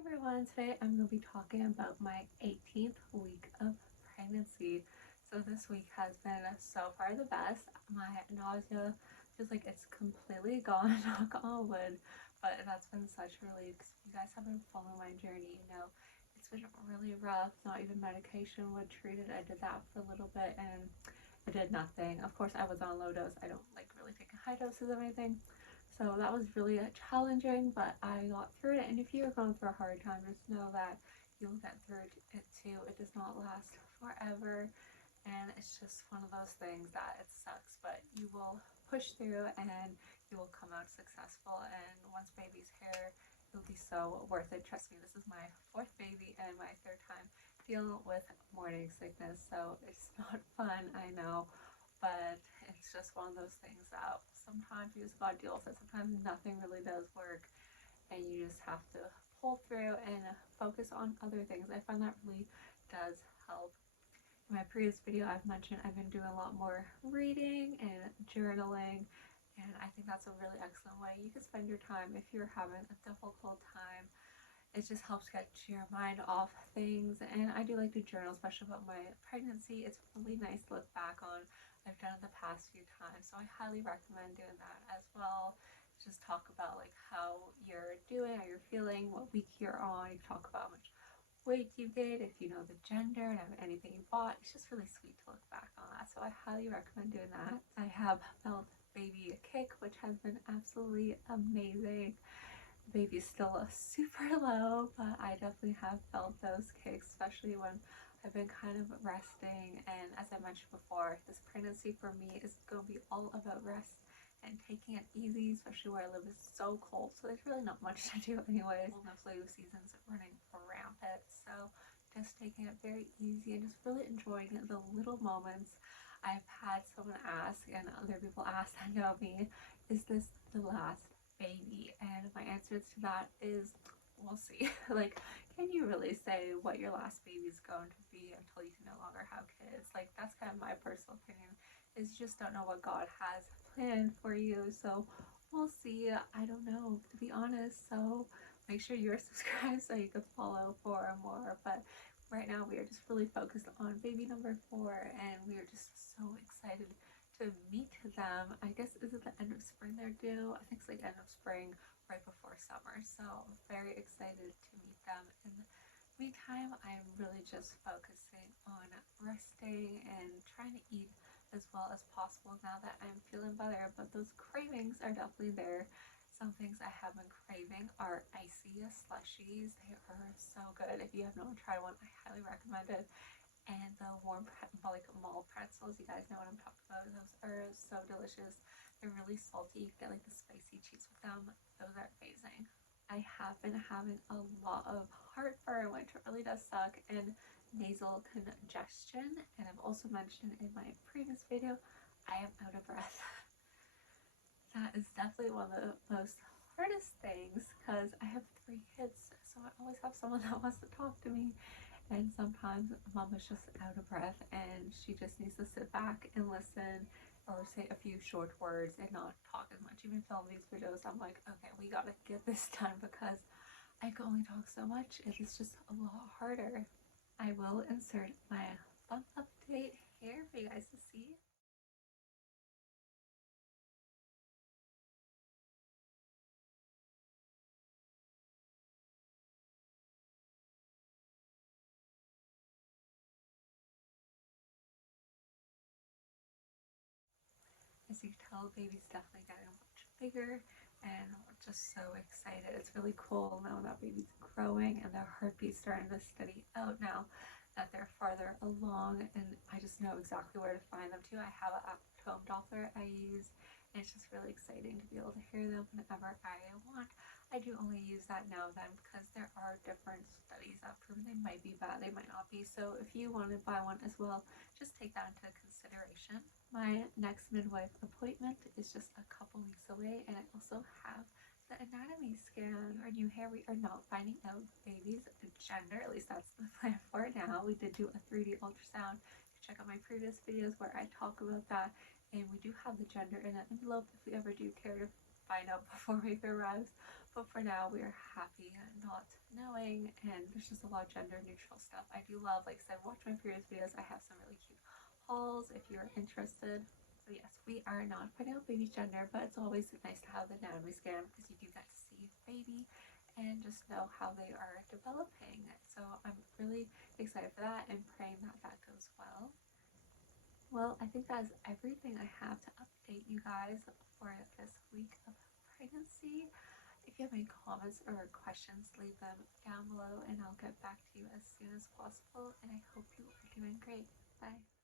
Everyone, today I'm going to be talking about my 18th week of pregnancy. So this week has been so far the best. My nausea feels like it's completely gone, knock on wood, but that's been such a relief because you guys have been following my journey, it's been really rough. Not even medication would treat it. I did that for a little bit and it did nothing. Of course, I was on low dose. I don't like really take high doses of anything. So that was really challenging, but I got through it. And if you're going through a hard time, just know that you'll get through it too. It does not last forever. And it's just one of those things that it sucks, but you will push through and you will come out successful. And once baby's here, it'll be so worth it. Trust me, this is my fourth baby and my third time dealing with morning sickness. So it's not fun, I know, but it's just one of those things that sometimes you just gotta deal with it. Sometimes nothing really does work, and you just have to pull through and focus on other things. I find that really does help. In my previous video, I've mentioned I've been doing a lot more reading and journaling, and I think that's a really excellent way you can spend your time if you're having a difficult time. It just helps get your mind off things, and I do like to journal, especially about my pregnancy. It's really nice to look back on. I've done it the past few times, so I highly recommend doing that as well. Just talk about like how you're doing, how you're feeling, what week you're on. You talk about how much weight you gained, if you know the gender and anything you bought. It's just really sweet to look back on that, so I highly recommend doing that. I have felt baby kick, which has been absolutely amazing. Baby's still super low, but I definitely have felt those kicks, especially when I've been kind of resting. And as I mentioned before, this pregnancy for me is going to be all about rest and taking it easy, especially where I live is so cold. So there's really not much to do anyways. Well, the flu season's running rampant. So just taking it very easy and just really enjoying the little moments. I've had someone ask, and other people ask that know me, is this the last baby? And my answer to that is we'll see. Like, can you really say what your last baby is going to be until you can no longer have kids? Like, that's kind of my personal opinion, is you just don't know what God has planned for you. So we'll see. I don't know, to be honest. So make sure you're subscribed so you can follow for more. But right now we are just really focused on baby number 4, and we are just so excited to meet them. I guess, is it the end of spring they're due? I think it's like end of spring, right before summer. So very excited to meet them. In the meantime, I'm really just focusing on resting and trying to eat as well as possible now that I'm feeling better. But those cravings are definitely there. Some things I have been craving are icy slushies. They are so good. If you have not tried one, I highly recommend it. And the warm, like mall pretzels, you guys know what I'm talking about. Those are so delicious. They're really salty. You get like the spicy cheese with them. Those are amazing. I have been having a lot of heartburn, which really does suck, and nasal congestion. And I've also mentioned in my previous video, I am out of breath. That is definitely one of the most hardest things because I have 3 kids, so I always have someone that wants to talk to me. And sometimes mom is just out of breath and she just needs to sit back and listen or say a few short words and not talk as much. Even film these videos, I'm like, okay, we gotta get this done because I can only talk so much. It is just a lot harder. I will insert my fun update here for you guys to see. As you can tell, baby's definitely getting much bigger, and we're just so excited. It's really cool now that baby's growing and their heartbeat's starting to steady out now that they're farther along, and I just know exactly where to find them too. I have an at-home Doppler I use, and it's just really exciting to be able to hear them whenever I want. I do only use that now and then because there are different studies that prove they might be bad, they might not be. So if you want to buy one as well, just take that into consideration. My next midwife appointment is just a couple weeks away, and I also have the anatomy scan. Our new hair, we are not finding out baby's gender, at least that's the plan for it now. We did do a 3D ultrasound. Check out my previous videos where I talk about that, and we do have the gender in an envelope if we ever do care to find out before baby arrives. But for now, we are happy not knowing, and there's just a lot of gender neutral stuff. I do love, like I said, watch my previous videos. I have some really cute hauls if you're interested. So yes, we are not putting out baby gender, but it's always nice to have the anatomy scan because you do get to see baby and just know how they are developing. So I'm really excited for that and praying that that goes well. Well, I think that's everything I have to update you guys for this week of pregnancy. If you have any comments or questions, leave them down below and I'll get back to you as soon as possible. And I hope you are doing great. Bye.